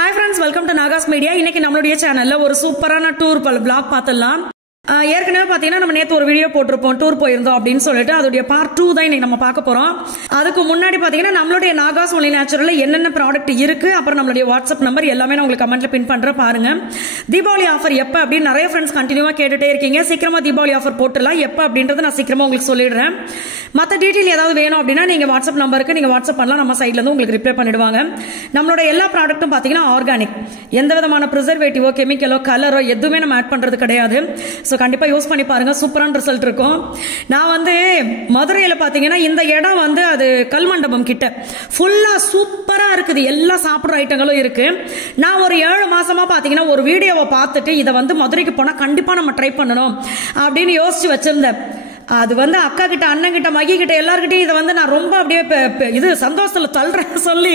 Hi friends, welcome to Nagas Media. இன்னைக்கு நம்மளுடைய சேனல்ல ஒரு சூப்பரான டூர் vlog பார்த்தலாம். ஏற்கனவே பாத்தீங்கன்னா நம்ம நேத்து ஒரு வீடியோ போட்டிருப்போம் டூர் போயிருந்தோம் அப்படின்னு சொல்லிட்டு அதோட பார்ட் 2 தான் இன்னைக்கு நம்ம பார்க்க போறோம். அதுக்கு முன்னாடி பாத்தீங்கன்னா நம்மளுடைய நாகாஸ் ஒன்லி நேச்சுரல்ல என்னென்ன ப்ராடக்ட் இருக்கு அப்புறம் நம்மளுடைய வாட்ஸ்அப் நம்பர் எல்லாமே நான் உங்களுக்கு கமெண்ட்ல பின் பண்றேன் பாருங்க. தீபாவளி ஆஃபர் எப்ப அப்படின்னு நிறைய ஃப்ரெண்ட்ஸ் கண்டினியூவா கேட்டுட்டே இருக்கீங்க. சீக்கிரமா தீபாவளி ஆஃபர் போட்டுலாம் எப்ப அப்படின்றத நான் சீக்கிரமா உங்களுக்கு சொல்லிடுறேன். மற்ற டீட்டெயில் ஏதாவது வேணும் அப்படின்னா நீங்க வாட்ஸ்அப் நம்பருக்கு நீங்க வாட்ஸ்அப் பண்ணலாம், நம்ம சைட்ல இருந்து உங்களுக்கு ரிப்ளை பண்ணிடுவாங்க. நம்மளோட எல்லா ப்ராடக்ட்டும் பாத்தீங்கன்னா ஆர்கானிக், எந்த விதமான ப்ரிசர்வேட்டிவோ கெமிக்கலோ கலரோ எதுவுமே நம்ம ஆட் பண்றது கிடையாது. கண்டிப்பா யூஸ் பண்ணி பாருங்க, சூப்பரான ரிசல்ட் இருக்கும். நான் வந்து மதுரையில பாத்தீங்கன்னா இந்த இடம் வந்து அது கல்மண்டபம் கிட்ட ஃபுல்லா சூப்பரா இருக்குது, எல்லா சாப்பிடுற ஐட்டங்களும் இருக்கு. நான் ஒரு 7 மாசமா பாத்தீங்கன்னா ஒரு வீடியோவை பார்த்துட்டு இதை வந்து மதுரைக்கு போனா கண்டிப்பா நம்ம ட்ரை பண்ணணும் அப்படின்னு யோசிச்சு வச்சிருந்தேன். அது வந்து அக்கா கிட்ட அண்ணன் கிட்ட மகி கிட்ட எல்லார்கிட்டையும் இதை வந்து நான் ரொம்ப அப்படியே இது சந்தோஷத்துல தள்ளுறேன்னு சொல்லி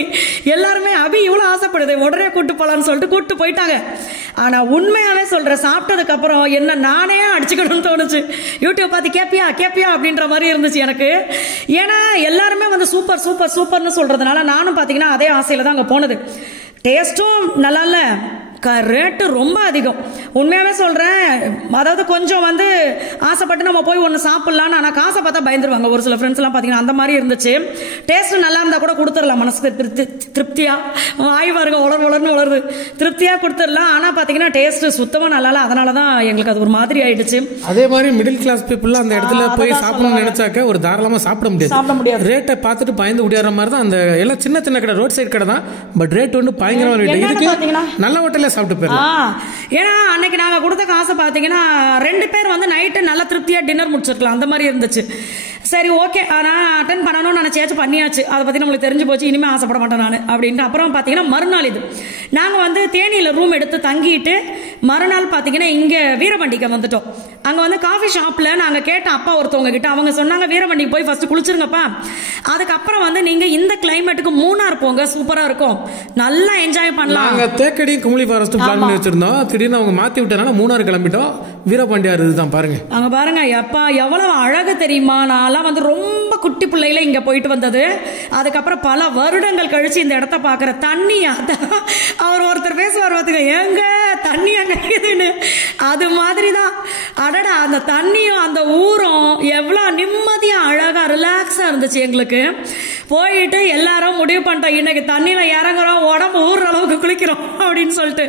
எல்லாருமே அபி இவ்வளவு ஆசைப்படுது உடனே கூட்டு போலான்னு சொல்லிட்டு கூட்டு போயிட்டாங்க. ஆனா உண்மையாவே சொல்றேன், சாப்பிட்டதுக்கு அப்புறம் என்ன நானே அடிச்சுக்கணும்னு தோணுச்சு. யூடியூப் பார்த்து கேப்பியா அப்படின்ற மாதிரி இருந்துச்சு எனக்கு. ஏன்னா எல்லாருமே வந்து சூப்பர் சூப்பர் சூப்பர்னு சொல்றதுனால நானும் பாத்தீங்கன்னா அதே ஆசையில தான் அங்க போனது. டேஸ்டும் நல்லா இல்ல, ரேட்டு ரொம்ப அதிகம். உண்மையாவே சொல்றேன், அதாவது கொஞ்சம் வந்து ஆசைப்பட்டு நம்ம போய் ஒன்னு சாப்பிடலாம், ஆனா காசை பார்த்தா பயந்துருவாங்க ஒரு சில ஃப்ரெண்ட்ஸ் எல்லாம் பாத்தீங்கன்னா. அந்த மாதிரி இருந்துச்சு. டேஸ்ட் நல்லா இருந்தா கூட கொடுத்துடலாம், மனசுக்கு திருப்தியா ஆய் பாருங்க உலர்ந்து வளருது, திருப்தியா கொடுத்துடலாம். ஆனா பாத்தீங்கன்னா டேஸ்ட் சுத்தமா நல்லா இல்ல, அதனாலதான் எங்களுக்கு அது ஒரு மாதிரி ஆயிடுச்சு. அதே மாதிரி மிடில் கிளாஸ் பீப்புள் அந்த இடத்துல போய் சாப்பிடணும்னு நினைச்சாக்க ஒரு தாராளமா சாப்பிட முடியாது. ரேட்டை பார்த்துட்டு பயந்து முடியாத மாதிரி தான். அந்த எல்லாம் சின்ன சின்ன கடை, ரோட் சைடு கடை தான், பட் ரேட் வந்து பயங்கரமா நல்ல ஹோட்டல்ல சாப்பிட்டு போயிடலாம். ஏன்னா அன்னைக்கு நாங்க கொடுத்த காசை பாத்தீங்கன்னா 2 பேர் வந்து நைட்டு நல்லா திருப்தியா டின்னர் முடிச்சிருக்கலாம், அந்த மாதிரி இருந்துச்சு. சரி ஓகே, நான் அட்டன் பண்ணணும்னு நினைச்சாச்சு, பண்ணியாச்சு. அதை பத்தி நம்மளுக்கு தெரிஞ்சு போச்சு, இனிமே ஆசைப்பட மாட்டேன் நான் அப்படின்ட்டு. அப்புறம் பாத்தீங்கன்னா மறுநாள் இது நாங்க வந்து தேனியில ரூம் எடுத்து தங்கிட்டு மறுநாள் பாத்தீங்கன்னா இங்க வீரபாண்டிக்கு வந்துட்டோம். அங்க வந்து காஃபி ஷாப்ல நாங்க கேட்ட அப்பா ஒருத்தவங்க கிட்ட அவங்க சொன்னாங்க, வீரபாண்டிக்கு போய் ஃபர்ஸ்ட் குளிச்சிருங்கப்பா, அதுக்கப்புறம் வந்து நீங்க இந்த கிளைமேட்டுக்கு மூணார் போங்க, சூப்பரா இருக்கும், நல்லா என்ஜாய் பண்ணலாம். நாங்க தேக்கடி குமுளி ஃபாரஸ்ட் பிளான் பண்ணி வச்சிருந்தோம், திடீர்னு அவங்க மாத்தி விட்டனால மூணார் கிளம்பிட்டோம். வீரபாண்டியார் இதுதான் பாருங்க, அங்க பாருங்க எப்பா எவ்வளவு அழகு தெரியுமா. நான்லாம் வந்து ரொம்ப குட்டி பிள்ளையில இங்க போயிட்டு வந்தது, அதுக்கப்புறம் பல வருடங்கள் கழிச்சு இந்த இடத்த பாக்குற. தண்ணியா அவர் ஒருத்தர் பேசுவார் பாத்துக்க, எங்க தண்ணி அங்க இருக்குதுன்னு, அது மாதிரிதான். அடடா, அந்த தண்ணியும் அந்த ஊரும் எவ்வளவு நிம்மதியா அழகா ரிலாக்ஸா இருந்துச்சு எங்களுக்கு. போயிட்டு எல்லாரும் முடிவு பண்ணிட்டோம், இன்னைக்கு தண்ணியில இறங்குறோம், உடம்பு ஊறுற அளவுக்கு குளிக்கிறோம் அப்படின்னு சொல்லிட்டு.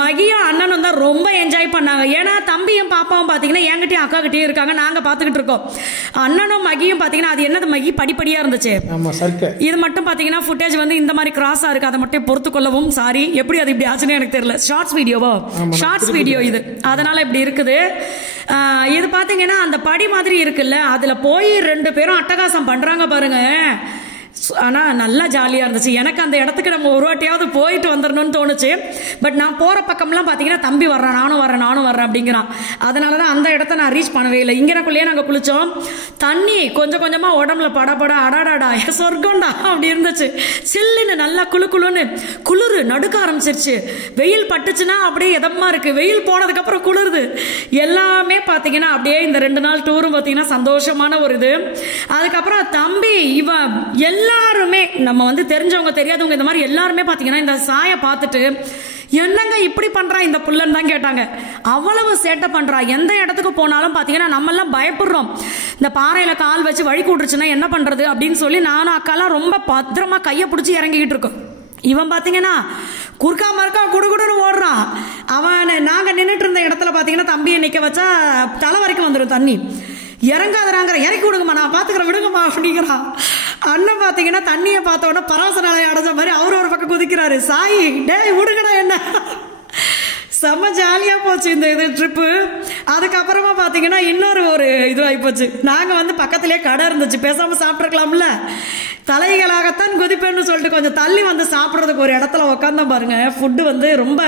மகியும் அண்ணனும் தான் ரொம்ப என்ஜாய் பண்ணாங்க. ஏன்னா தம்பியும் பாப்பாவும் பாத்தீங்கன்னா என்கிட்டயும் அக்கா கிட்டயும் இருக்காங்க, நாங்க பாத்துக்கிட்டு இருக்கோம். அண்ணனும் மகியும் பாத்தீங்கன்னா அது என்னது மகி படிப்படியா இருந்துச்சு, இது மட்டும் பாத்தீங்கன்னா ஃபுட்டேஜ் வந்து இந்த மாதிரி கிராஸா இருக்கு, அதை மட்டும் பொறுத்து கொள்ளவும் சாரி. எப்படி அது இப்படி ஆச்சுன்னு எனக்கு தெரியல, ஷார்ட்ஸ் வீடியோ இது, அதனால இப்படி இருக்குது. இது பாத்தீங்கன்னா அந்த படி மாதிரி இருக்குல்ல, அதுல போய் 2 பேரும் அட்டகாசம் பண்றாங்க பாருங்க. ஆனா நல்லா ஜாலியா இருந்துச்சு. எனக்கு அந்த இடத்துக்கு நம்ம ஒரு வாட்டியாவது போயிட்டு வந்துடணும்னு தோணுச்சு. பட் நான் போற பக்கம்லாம் பாத்தீங்கன்னா தம்பி வர்றான், நானும் வரேன் அப்படிங்கிறான். அதனாலதான் அந்த இடத்த நான் ரீச் பண்ணவே இல்லை. இங்கனக்குள்ளேயே நாங்க குளிச்சோம். தண்ணி கொஞ்சம் கொஞ்சமா உடம்புல படபட அடாடாடா சொர்க்கம்டா அப்படி இருந்துச்சு. சில்லுன்னு நல்லா குளுன்னு குளிர் நடுக்க ஆரம்பிச்சிருச்சு. வெயில் பட்டுச்சுன்னா அப்படியே இதமா இருக்கு, வெயில் போனதுக்கு அப்புறம் குளிருது. எல்லாமே பாத்தீங்கன்னா அப்படியே இந்த 2 நாள் டூரும் பாத்தீங்கன்னா சந்தோஷமான ஒரு இது. அதுக்கப்புறம் தம்பி இவன் எல்லாருமே நம்ம வந்து தெரிஞ்சவங்க தெரியாதவங்க இந்த மாதிரி எல்லாருமே பாத்தீங்கன்னா இந்த சாய பார்த்துட்டு என்னங்க இப்படி பண்றா இந்த புள்ளன்னு தான் கேட்டாங்க. அவ்வளவு சேட்டை பண்றா. எந்த இடத்துக்கு போனாலும் பாத்தீங்கன்னா நம்ம எல்லாம் பயப்படுறோம், இந்த பாறையில கால் வச்சு வழி கூட்டுருச்சுன்னா என்ன பண்றது அப்படின்னு சொல்லி நானும் அக்காலாம் ரொம்ப பத்திரமா கைய பிடிச்சி இறங்கிக்கிட்டு இருக்கோம். இவன் பாத்தீங்கன்னா குறுக்கா மறுக்கா குடுகுடுன்னு ஓடுறான். அவன் நாங்க நின்றுட்டு இருந்த இடத்துல பாத்தீங்கன்னா தம்பியை நிக்க வச்சா தலை வரைக்கும் வந்துடும் தண்ணி. இறங்காதராங்கிற, இறக்கி விடுங்கம்மா நான் பாத்துக்கிறேன் விடுங்கம்மா அப்படிங்கிறான். அண்ணன் பாத்தீங்கன்னா தண்ணியை பார்த்த உடனே பரவச நிலையை அடைஞ்ச மாதிரி அவரு ஒரு பக்கம் குதிக்கிறாரு. சாயி டேய் விடுங்கடா என்ன. செம்ம ஜாலியா போச்சு இந்த இது ட்ரிப்பு. அதுக்கப்புறமா பாத்தீங்கன்னா இன்னொரு இது ஆயிப்போச்சு. நாங்க வந்து பக்கத்திலேயே கடை இருந்துச்சு, பேசாம சாப்பிட்டுருக்கலாம்ல. தலைகளாகத்தான் குதிப்பேன்னு சொல்லிட்டு கொஞ்சம் தள்ளி வந்து சாப்பிட்றதுக்கு ஒரு இடத்துல உட்காந்தா பாருங்க. ஃபுட்டு வந்து ரொம்ப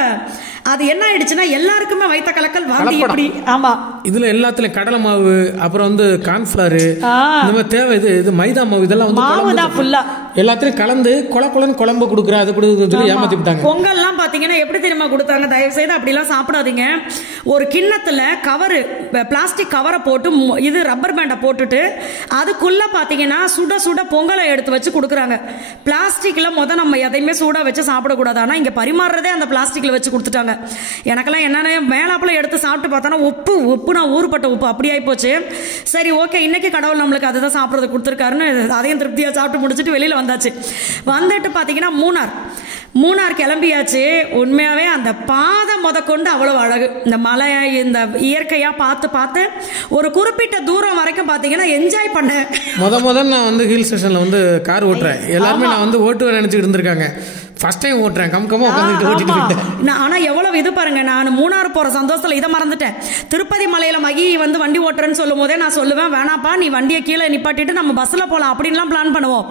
அது என்ன ஆயிடுச்சுன்னா எல்லாருக்குமே வைத்த கலக்கல் வாந்தி இப்படி. ஆமா, இதுல எல்லாத்துலயும் கடலை மாவு, அப்புறம் வந்து கார்ன்ஃபிளவர், இந்த மாதிரி தேவை இது மைதா மாவு, இதெல்லாம் வந்து மாவு தான் ஃபுல்லா எல்லாத்தையும் கலந்து கொலன்னு குழம்பு கொடுக்குறேன் அது கொடுக்குறது சொல்லி ஏமாத்தி விட்டாங்க. பொங்கல்லாம் பாத்தீங்கன்னா எப்படி தெரியுமா கொடுத்தாங்க, தயவு செய்து அப்படிலாம் சாப்பிடாதீங்க. ஒரு கிண்ணத்துல கவரு, பிளாஸ்டிக் கவரை போட்டு இது ரப்பர் பேண்டை போட்டுட்டு அதுக்குள்ள பாத்தீங்கன்னா சுட சுட பொங்கலை எடுத்து வச்சு கொடுக்குறாங்க. பிளாஸ்டிக்ல நம்ம எதையுமே சூடா வச்சு சாப்பிடக்கூடாது. ஆனா இங்க பரிமாறுறதே அந்த பிளாஸ்டிக்ல வச்சு கொடுத்துட்டாங்க. எனக்கெல்லாம் என்னன்னு மேலாப்புல எடுத்து சாப்பிட்டு பார்த்தா உப்பு நான் ஊறுபட்ட உப்பு அப்படி ஆகி போச்சு. சரி ஓகே, இன்னைக்கு கடவுள் நம்மளுக்கு அதுதான் சாப்பிட்றது கொடுத்துருக்காருன்னு அதையும் திருப்தியா சாப்பிட்டு முடிச்சுட்டு வெளியில வந்தாச்சு. வந்துட்டு பாத்தீங்கன்னா மூணார் கிளம்பியாச்சு. உண்மையாவே அந்த பாதை கொண்டு அவ்வளவு அழகு. இந்த மலை, இந்த இயற்கையா பார்த்து ஒரு குறிப்பிட்ட தூரம் வரைக்கும் பாத்தீங்கன்னா என்ஜாய் பண்ணேன். முதல் நான் வந்து ஹில் ஸ்டேஷன்ல வந்து கார் ஓட்டுறேன். எல்லாருமே நான் வந்து ஓட்டுவேன் நினைச்சிட்டு இருந்திருக்காங்க. ஃபர்ஸ்ட் டைம் ஓட்டுறேன், கம்கமா உட்காந்துட்டு ஓட்டிட்டு. ஆனா எவ்வளவு இது பாருங்க, நான் மூணார் போற சந்தோஷத்துல இதை மறந்துட்டேன். திருப்பதி மலையில மகி வந்து வண்டி ஓட்டுறேன்னு சொல்லும் போதே நான் சொல்லுவேன், வேணாப்பா நீ வண்டியை கீழே நிப்பாட்டிட்டு நம்ம பஸ்ல போலாம் அப்படின்லாம் பிளான் பண்ணுவோம்.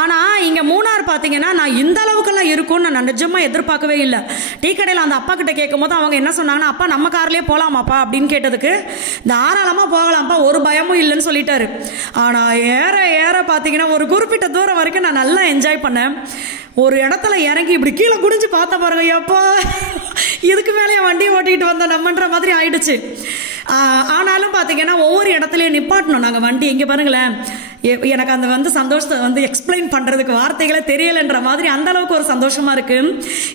ஆனா இங்க மூணார் பாத்தீங்கன்னா நான் இந்த அளவுக்குலாம் இருக்கும்னு நான் நிஜமா எதிர்பார்க்கவே இல்லை. டீ கடையில அந்த அப்பா கிட்ட கேட்கும் போது அவங்க என்ன சொன்னாங்கன்னா, அப்பா நம்ம கார்லயே போலாமாப்பா அப்படின்னு கேட்டதுக்கு, தாராளமா போகலாம்ப்பா, ஒரு பயமும் இல்லைன்னு சொல்லிட்டாரு. ஆனா ஏற பாத்தீங்கன்னா ஒரு குறிப்பிட்ட தூரம் வரைக்கும் நான் நல்லா என்ஜாய் பண்ணேன். ஒரு இடத்துல இறங்கி இப்படி கீழே குடிஞ்சு பார்த்த பாருங்க, எப்பா இதுக்கு மேலே வண்டி ஓட்டிட்டு வந்த நம்மன்ற மாதிரி ஆயிடுச்சு. ஆனாலும் பாத்தீங்கன்னா ஒவ்வொரு இடத்துலயும் நிப்பாட்டணும் நாங்க வண்டி. இங்க பாருங்களேன், எனக்கு அந்த வந்து சந்தோஷத்தை வந்து எக்ஸ்பிளைன் பண்றதுக்கு வார்த்தைகளே தெரியலன்ற மாதிரி அந்த அளவுக்கு ஒரு சந்தோஷமா இருக்கு.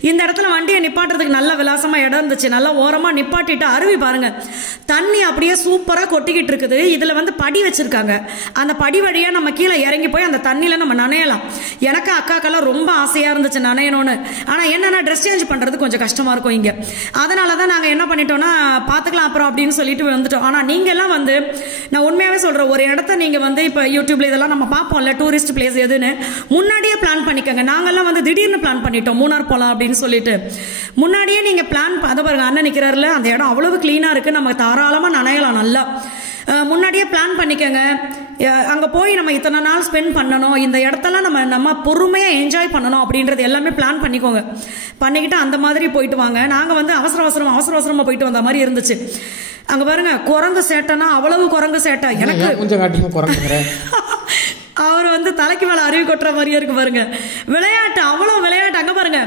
இந்த இடத்துல வண்டியை நிப்பாட்டுறதுக்கு நல்ல விலாசமா இடம் இருந்துச்சு. நல்லா ஓரமா நிப்பாட்டிட்டு அருவி பாருங்க, தண்ணி அப்படியே சூப்பரா கொட்டிக்கிட்டு இருக்குது. இதுல வந்து படி வச்சிருக்காங்க. அந்த படி வழியா நம்ம கீழே இறங்கி போய் அந்த தண்ணியில நம்ம நனையலாம். எனக்கு அக்காக்கெல்லாம் ரொம்ப ஆசையா இருந்துச்சு நனையணும்னு. ஆனா என்னன்னா ட்ரெஸ் சேஞ்ச் பண்றது கொஞ்சம் கஷ்டமா இருக்கும் இங்க. அதனாலதான் நாங்க என்ன பண்ணிட்டோம்னா பாத்துக்கலாம் அப்புறம் அப்படின்னு சொல்லிட்டு வந்துட்டோம். ஆனா நீங்க எல்லாம் வந்து, நான் உண்மையாவே சொல்றேன், ஒரு இடத்த நீங்க வந்து இப்ப யூடியூப்ல இதெல்லாம் நம்ம பார்ப்போம்ல, டூரிஸ்ட் பிளேஸ் எதுன்னு முன்னாடியே பிளான் பண்ணிக்கோங்க. நாங்கெல்லாம் வந்து திடீர்னு பிளான் பண்ணிட்டோம் மூணார் போலாம் அப்படின்னு சொல்லிட்டு. முன்னாடியே நீங்க பிளான், அதை பாருங்க அண்ணன் நிக்கிறாருல, அந்த இடம் அவ்வளவு கிளீனா இருக்கு, நம்ம தாராளமா நனையலாம் நல்லா. முன்னாடியே பிளான் பண்ணிக்கோங்க. அங்க போய் நம்ம இத்தனை நாள் ஸ்பெண்ட் பண்ணணும், இந்த இடத்தெல்லாம் நம்ம பொறுமையா என்ஜாய் பண்ணணும் அப்படின்றது எல்லாமே பிளான் பண்ணிக்கோங்க. பண்ணிக்கிட்டு அந்த மாதிரி போயிட்டு வாங்க. நாங்க வந்து அவசர அவசரமா போயிட்டு வந்த மாதிரி இருந்துச்சு. அங்க பாருங்க குரங்கு சேட்டைனா அவ்வளவு குரங்கு சேட்டை. எனக்கு கொஞ்சம் அவர் வந்து தலைக்கு மேல அருவி கொட்டுற மாதிரியே இருக்கு பாருங்க. விளையாட்டு, அவ்வளவு விளையாட்டு. அங்க பாருங்க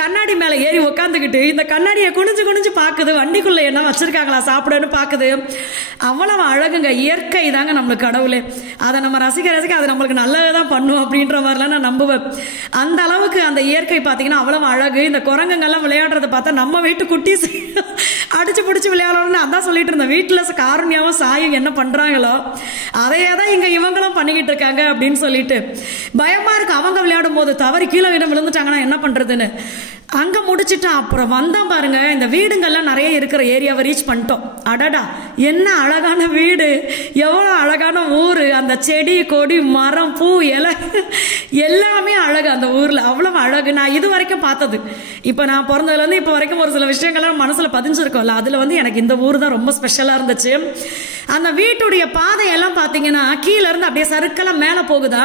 கண்ணாடி மேல ஏறி உட்காந்துக்கிட்டு இந்த கண்ணாடியை குனிஞ்சு பாக்குது, வண்டிக்குள்ள என்ன வச்சிருக்காங்களா சாப்பிடன்னு பாக்குது. அவ்வளவு அழகுங்க. இயற்கை தாங்க நம்மளுக்கு கடவுளே. அதை நம்ம ரசிக்க அது நம்மளுக்கு நல்லதான் பண்ணும் அப்படின்ற மாதிரிலாம் நான் நம்புவேன். அந்த அளவுக்கு அந்த இயற்கை பாத்தீங்கன்னா அவ்வளவு அழகு. இந்த குரங்குங்கெல்லாம் விளையாடுறத பார்த்தா நம்ம வீட்டு குட்டி அடிச்சு பிடிச்சி விளையாடணும்னு அதான் சொல்லிட்டு இருந்தேன். வீட்டுல காரணியாவும் சாயும் என்ன பண்றாங்களோ அதையே தான் இங்க இவங்களும் பண்ணிக்கிட்டு இருக்காங்க அப்படின்னு சொல்லிட்டு பயமா இருக்கு. அவங்க விளையாடும் போது தவறி கீழே விழுந்துட்டாங்கன்னா என்ன பண்றதுன்னு. அங்க முடிச்சுட்டு அப்புறம் வந்தோம் பாருங்க, இந்த வீடுங்கள்லாம் நிறைய இருக்கிற ஏரியாவை ரீச் பண்ணிட்டோம். அடடா என்ன அழகான வீடு, எவ்வளவு அழகான ஊரு. அந்த செடி கொடி மரம் பூ இலை எல்லாமே அழகு. அந்த ஊர்ல அவ்வளவு அழகு. நான் இது வரைக்கும் பார்த்தது, இப்ப நான் பிறந்ததுல இருந்து இப்ப வரைக்கும் ஒரு சில விஷயங்கள்லாம் மனசுல பதிஞ்சிருக்கோம்ல, அதுல வந்து எனக்கு இந்த ஊர் தான் ரொம்ப ஸ்பெஷலா இருந்துச்சு. அந்த வீட்டுடைய பாதையெல்லாம் பாத்தீங்கன்னா கீழே இருந்து அப்படியே சறுக்கெல்லாம் மேல போகுதா,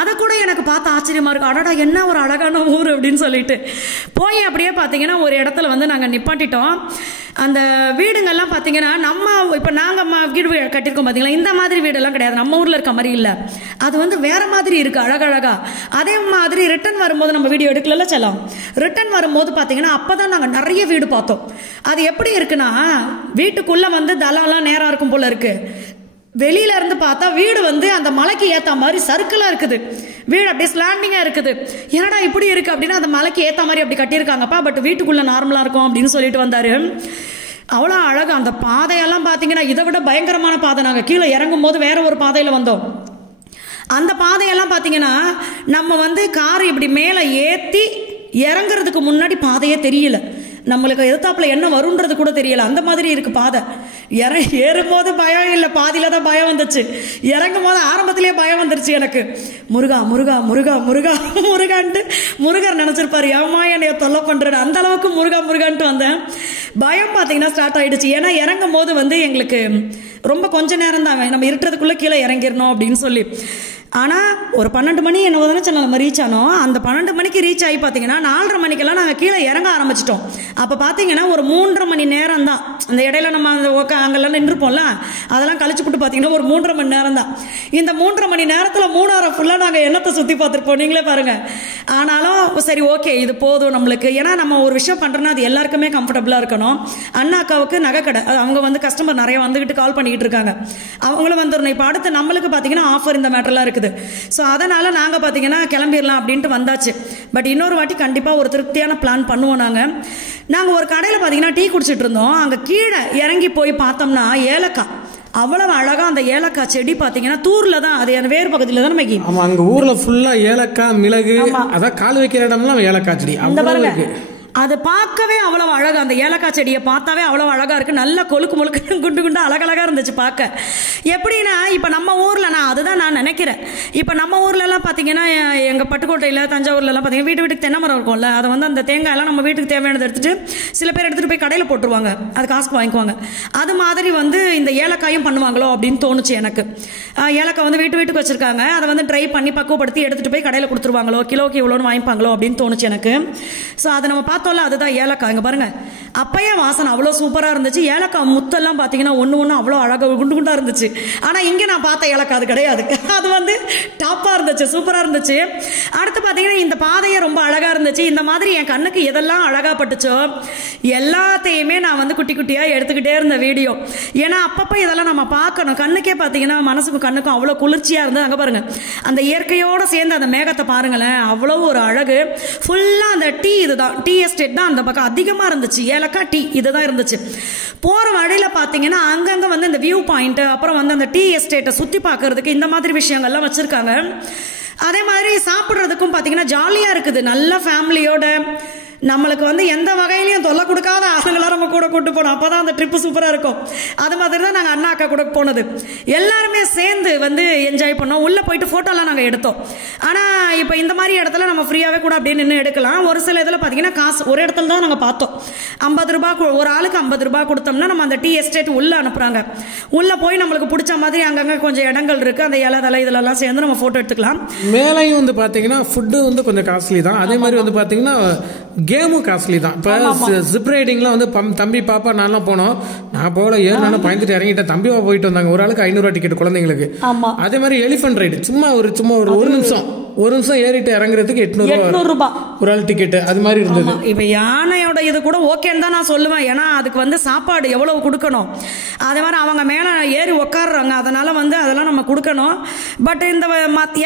அதை கூட எனக்கு பார்த்து ஆச்சரியமா இருக்கு. அடடா என்ன ஒரு அழகான ஊர் அப்படின்னு சொல்லிட்டு போய் அப்படியே பாத்தீங்கன்னா ஒரு இடத்துல வந்து நாங்க நிப்பாட்டிட்டோம். அந்த வீடுங்கள்லாம் பாத்தீங்கன்னா நம்ம இப்ப நாங்க வீடு கட்டிருக்கோம் பாத்தீங்களா, இந்த மாதிரி வீடெல்லாம் கிடையாது, நம்ம ஊர்ல இருக்க மாதிரி இல்ல. அது வந்து வேற மாதிரி இருக்கு அழகழகா. அதே மாதிரி ரிட்டர்ன் வரும்போது நம்ம வீடியோ எடுக்கல செல்லம், ரிட்டர்ன் வரும்போது பாத்தீங்கன்னா அப்பதான் நாங்க நிறைய வீடு பார்த்தோம். அது எப்படி இருக்குன்னா, வீட்டுக்குள்ள வந்து தளம்லாம் நேரம் இருக்கும் போல இருக்கு. வெளியில இருந்து பார்த்தா வீடு வந்து அந்த மலைக்கு ஏத்த மாதிரி சர்க்கிளா இருக்குது. வீடு அப்படியே ஸ்லாண்டிங்கா இருக்குது. ஏடா இப்படி இருக்கு அப்படின்னா அந்த மலைக்கு ஏத்த மாதிரி அப்படி கட்டியிருக்காங்கப்பா, பட் வீட்டுக்குள்ள நார்மலா இருக்கும் அப்படின்னு சொல்லிட்டு வந்தாரு. அவ்வளோ அழகு. அந்த பாதையெல்லாம் பார்த்தீங்கன்னா இதை விட பயங்கரமான பாதை. நாங்கள் கீழே இறங்கும் போது வேற ஒரு பாதையில் வந்தோம். அந்த பாதையெல்லாம் பார்த்தீங்கன்னா நம்ம வந்து கார் இப்படி மேலே ஏற்றி இறங்குறதுக்கு முன்னாடி பாதையே தெரியல, நம்மளுக்கு எதிர்த்தாப்புல என்ன வரும்ன்றது கூட தெரியல, அந்த மாதிரி இருக்கு பாதை. ஏறும்போது பயம் இல்லை, பாதியில தான் பயம் வந்துச்சு. இறங்கும் போது ஆரம்பத்திலேயே பயம் வந்துருச்சு எனக்கு. முருகா முருகா முருகா முருகா முருகான்ட்டு முருகர் நினைச்சிருப்பாரு ஏமா என்னைய தொல்லை பண்றேன், அந்த அளவுக்கு முருகா முருகான்ட்டு வந்தேன். பயம் பார்த்தீங்கன்னா ஸ்டார்ட் ஆயிடுச்சு. ஏன்னா இறங்கும் போது வந்து எங்களுக்கு ரொம்ப கொஞ்ச நேரம் தான், நம்ம இருட்டுறதுக்குள்ள கீழே இறங்கிடணும் அப்படின்னு சொல்லி ஆனால் ஒரு 12 மணி என்னவோ தானே நம்ம ரீச் ஆனோம். அந்த 12 மணிக்கு ரீச் ஆகி பார்த்தீங்கன்னா 4:30 மணிக்கெல்லாம் நாங்கள் கீழே இறங்க ஆரம்பிச்சிட்டோம். அப்போ பார்த்தீங்கன்னா ஒரு 3.5 மணி நேரம் தான். அந்த இடையில நம்ம அந்த அங்கெல்லாம் நின்றுப்போம்ல, அதெல்லாம் கழிச்சு போட்டு பார்த்தீங்கன்னா ஒரு 3.5 மணி நேரம் தான். இந்த 3.5 மணி நேரத்தில் மூணாரை ஃபுல்லாக நாங்கள் என்னத்தை சுற்றி பார்த்துருப்போம், நீங்களே பாருங்கள். ஆனாலும் சரி ஓகே இது போதும் நம்மளுக்கு. ஏன்னா நம்ம ஒரு விஷயம் பண்ணுறோன்னா அது எல்லாருக்குமே கம்ஃபர்டபுளாக இருக்கணும். அண்ணா அக்காவுக்கு நகைக்கடை, அது அவங்க வந்து கஸ்டமர் நிறைய வந்துக்கிட்டு கால் பண்ணிக்கிட்டு இருக்காங்க, அவங்களும் வந்துடணும். இப்போ அடுத்து நம்மளுக்கு பார்த்தீங்கன்னா ஆஃபர் இந்த மேட்டர்லாம் இருக்குது. ஸோ அதனால் நாங்கள் பார்த்தீங்கன்னா கிளம்பிடலாம் அப்படின்ட்டு வந்தாச்சு. பட் இன்னொரு வாட்டி கண்டிப்பாக ஒரு திருப்தியான பிளான் பண்ணுவோம். நாங்கள் ஒரு கடையில் பார்த்தீங்கன்னா டீ குடிச்சிட்டு இருந்தோம். அங்கே கீழே இறங்கி போய் பார்த்தோம்னா ஏலக்காய், அவ்வளவு அழகா அந்த ஏலக்காய் செடி பாத்தீங்கன்னா தூர்ல தான், அது அந்த வேறு பகுதியில தான் மேகி. ஆமா, அங்க ஊர்ல ஃபுல்லா ஏலக்காய் மிளகு, அதான் கால் வைக்கிற இடம்லாம் ஏலக்காய் செடி. அதை பார்க்கவே அவ்வளவு அழகா, அந்த ஏலக்காய் செடியை பார்த்தாவே அவ்வளவு அழகா இருக்கு. நல்ல கொழுக்கு முழுக்கு குண்டு குண்டு அழகழகா இருந்துச்சு பார்க்க. எப்படின்னா இப்ப நம்ம ஊர்ல, நான் அதுதான் நான் நினைக்கிறேன், இப்ப நம்ம ஊர்ல எல்லாம் பாத்தீங்கன்னா எங்க பட்டுக்கோட்டையில தஞ்சாவூர்ல எல்லாம் பாத்தீங்கன்னா வீட்டுக்கு தென்னை மரம் இருக்கும்ல, அதை வந்து அந்த தேங்காய் எல்லாம் நம்ம வீட்டுக்கு தேவையானதை எடுத்துட்டு சில பேர் எடுத்துட்டு போய் கடையில போட்டுருவாங்க, அது காசுக்கு வாங்கிக்குவாங்க. அது மாதிரி வந்து இந்த ஏலக்காயும் பண்ணுவாங்களோ அப்படின்னு தோணுச்சு எனக்கு. ஏலக்காய் வந்து வீட்டுக்கு வச்சிருக்காங்க, அதை வந்து ட்ரை பண்ணி பக்குவப்படுத்தி எடுத்துட்டு போய் கடையில கொடுத்துருவாங்களோ, கிலோக்கு இவ்வளோன்னு வாங்கிப்பாங்களோ அப்படின்னு தோணுச்சு எனக்கு. ஸோ அதை நம்ம பார்த்தோம்ல, அதுதான் ஏலக்காய். இங்க பாருங்க, அப்பயே வாசனை அவ்வளோ சூப்பரா இருந்துச்சு. ஏலக்காய் முத்தெல்லாம் பாத்தீங்கன்னா ஒன்று அவ்வளோ அழகா குண்டு குண்டா இருந்துச்சு. ஆனா இங்க நான் பார்த்த ஏலக்காய் அது கிடையாது, அது வந்து டாப்பா இருந்துச்சு, சூப்பரா இருந்துச்சு. அடுத்து பாத்தீங்கன்னா இந்த பாதையே ரொம்ப அழகா இருந்துச்சு. இந்த மாதிரி என் கண்ணுக்கு எதெல்லாம் அழகா பட்டுச்சோ எல்லாத்தையுமே நான் வந்து குட்டி குட்டியா எடுத்துக்கிட்டே இருந்த வீடியோ. ஏன்னா அப்பப்ப இதெல்லாம் நம்ம பார்க்கணும். கண்ணுக்கே பாத்தீங்கன்னா மனசுக்கும் கண்ணுக்கும் அவ்வளோ குளிர்ச்சியா இருந்தது. அங்க பாருங்க, அந்த இயற்கையோட சேர்ந்து அந்த மேகத்தை பாருங்களேன், அவ்வளவு ஒரு அழகு. ஃபுல்லா அந்த டீ, இதுதான் டீ எஸ்டேட் தான் அந்த பக்கம் அதிகமா இருந்துச்சு. ஏலக்காய் டீ இதுதான் இருந்துச்சு. போற வழியில பாத்தீங்கன்னா அங்கங்க வந்து இந்த வியூ பாயிண்ட், அப்புறம் வந்து அந்த டீ எஸ்டேட்டை சுத்தி பார்க்கறதுக்கு இந்த மாதிரி விஷயங்கள்லாம் வச்சிருக்காங்க. அதே மாதிரி சாப்பிட்றதுக்கும் பாத்தீங்கன்னா ஜாலியா இருக்குது. நல்ல ஃபேமிலியோட நம்மளுக்கு வந்து எந்த வகையிலையும் தொல்லை கொடுக்காத ஆளுங்களா நம்ம கூட கூட்டு போனோம். அப்பதான் அந்த ட்ரிப்பு சூப்பரா இருக்கும். அது மாதிரி தான் நாங்கள் அண்ணா அக்கா கூட போனது. எல்லாருமே சேர்ந்து வந்து என்ஜாய் பண்ணோம். உள்ள போயிட்டு போட்டோலாம் நாங்கள் எடுத்தோம். ஆனா இப்போ இந்த மாதிரி இடத்துல நம்ம ஃப்ரீயாவே கூட அப்படியே நின்று எடுக்கலாம். ஒரு சில இதில் பார்த்தீங்கன்னா காசு ஒரு இடத்துல தான் நாங்கள் பார்த்தோம். 50 ரூபாய், ஒரு ஆளுக்கு 50 ரூபாய் கொடுத்தோம்னா நம்ம அந்த டீ எஸ்டேட் உள்ள அனுப்புறாங்க. உள்ள போய் நம்மளுக்கு பிடிச்ச மாதிரி அங்கங்க கொஞ்சம் இடங்கள் இருக்கு, அந்த இலை தலை இதெல்லாம் சேர்ந்து நம்ம போட்டோ எடுத்துக்கலாம். மேலையும் வந்து பாத்தீங்கன்னா ஃபுட்டு வந்து கொஞ்சம் காஸ்ட்லி தான். அதே மாதிரி வந்து பாத்தீங்கன்னா கேமும் காஸ்ட்லி தான். இப்போ ஜிப் ரைடிங்லாம் வந்து தம்பி பாப்பா நான்லாம் போனோம். நான் போல ஏறினாலும் பயந்துட்டு இறங்கிட்டேன். தம்பிவா போயிட்டு வந்தாங்க. ஒரு ஆளுக்கு 500 ரூபாய் டிக்கெட் குழந்தைங்களுக்கு. அதே மாதிரி எலிஃபென்ட் ரைடு சும்மா ஒரு நிமிஷம் ஏறிட்டு இறங்குறதுக்கு 800 ரூபாய் ஒரு ஆள் டிக்கெட். அது மாதிரி இருந்தது. இப்ப யானையோட இது கூட ஓகேன்னு தான் நான் சொல்லுவேன். ஏன்னா அதுக்கு வந்து சாப்பாடு எவ்வளவு கொடுக்கணும், அதே மாதிரி அவங்க மேல ஏறி உட்காடுறாங்க, அதனால வந்து அதெல்லாம் நம்ம கொடுக்கணும். பட் இந்த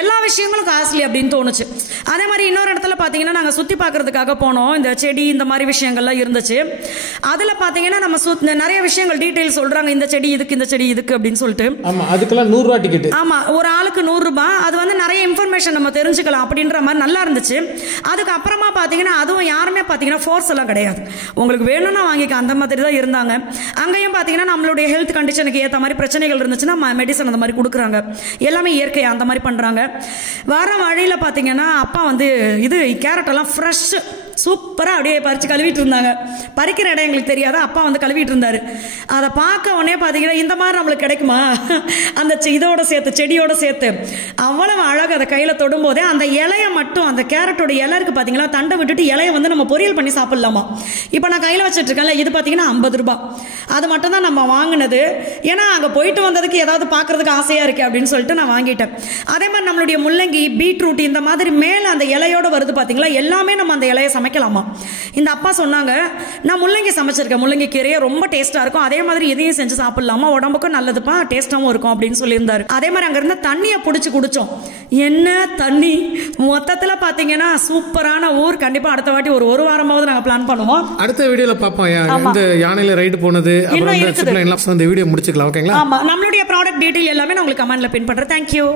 எல்லா விஷயங்களும் காஸ்ட்லி அப்படின்னு தோணுச்சு. அதே மாதிரி இன்னொரு இடத்துல பாத்தீங்கன்னா நாங்க சுத்தி பாக்குறதுக்காக போனோம். இந்த செடி இந்த மாதிரி விஷயங்கள்லாம் இருந்துச்சு. அதுல பாத்தீங்கன்னா நம்ம நிறைய விஷயங்கள் டீடைல் சொல்றாங்க, இந்த செடி இதுக்கு இந்த செடி இதுக்கு அப்படின்னு சொல்லிட்டு. ஆமா, அதுக்கெல்லாம் 100 ரூபாய் டிக்கெட். ஆமா, ஒரு ஆளுக்கு 100 ரூபாய். அது வந்து நிறைய இன்ஃபர்மேஷன் நம்ம தெரிஞ்சுக்கலாம் அப்படின்ற மாதிரி நல்லா இருந்துச்சு. அதுக்கு அப்புறமா பாத்தீங்கன்னா அதுவும் யாருமே பாத்தீங்கன்னா ஃபோர்ஸ் எல்லாம் கிடையாது, உங்களுக்கு வேணும்னா வாங்கிக்க அந்த மாதிரி தான் இருந்தாங்க. அங்கேயும் பாத்தீங்கன்னா நம்மளுடைய ஹெல்த் கண்டிஷனுக்கு ஏற்ற மாதிரி பிரச்சனைகள் இருந்துச்சுன்னா மெடிசன் அந்த மாதிரி கொடுக்குறாங்க. எல்லாமே இயற்கையா அந்த மாதிரி பண்றாங்க. வர வழியில பாத்தீங்கன்னா அப்பா வந்து இது கேரட் எல்லாம் ஃப்ரெஷ் சூப்பரா அப்படியே பறிச்சு கழுவிட்டு இருந்தாங்க. பறிக்கிற இடம் எங்களுக்கு தெரியாத, அப்பா வந்து கழுவிட்டு இருந்தாரு. அதை பார்க்க உடனே பாத்தீங்கன்னா இந்த மாதிரி நம்மளுக்கு கிடைக்குமா, அந்த இதோட சேர்த்து செடியோட சேர்த்து அவ்வளவு அழகு. அதை கையில தொடும் போதே அந்த இலைய மட்டும், அந்த கேரட்டோட இலை இருக்கு பாத்தீங்களா, தண்டை விட்டுட்டு இலைய வந்து நம்ம பொரியல் பண்ணி சாப்பிடலாமா. இப்ப நான் கையில வச்சிட்டு இருக்கேன்ல, இது பாத்தீங்கன்னா 50 ரூபாய். அது மட்டும் தான் நம்ம வாங்கினது. ஏன்னா அங்க போயிட்டு வந்ததுக்கு ஏதாவது பாக்குறதுக்கு ஆசையா இருக்கு அப்படின்னு சொல்லிட்டு நான் வாங்கிட்டேன். அதே மாதிரி நம்மளுடைய முள்ளங்கி, பீட்ரூட் இந்த மாதிரி மேல அந்த இலையோட வருது பாத்தீங்களா, எல்லாமே நம்ம அந்த இலையை சமைக்கலாமா. இந்த அப்பா சொன்னாங்க, நான் முள்ளங்கி சமைச்சிருக்கேன், முள்ளங்கி கீரையை ரொம்ப டேஸ்டா இருக்கும், அதே மாதிரி இதையும் செஞ்சு சாப்பிடலாமா, உடம்புக்கும் நல்லதுப்பா, டேஸ்டாவும் இருக்கும் அப்படின்னு சொல்லியிருந்தாரு. அதே மாதிரி அங்க இருந்த தண்ணியை பிடிச்சி குடிச்சோம். என்ன தண்ணி, மொத்தத்துல பாத்தீங்கன்னா சூப்பரான ஊர். கண்டிப்பா அடுத்த வாட்டி ஒரு வாரமாவது நாங்க பிளான் பண்ணுவோம். அடுத்த வீடியோல பாப்போம் இந்த யானையில ரைடு போனது, அப்புறம் இந்த வீடியோ முடிச்சுக்கலாம். ஓகேங்களா? ஆமா, நம்மளுடைய ப்ராடக்ட் டீடைல் எல்லாமே நான் உங்களுக்கு கமெண்ட்ல பின் பண்றேன். தேங்க்யூ.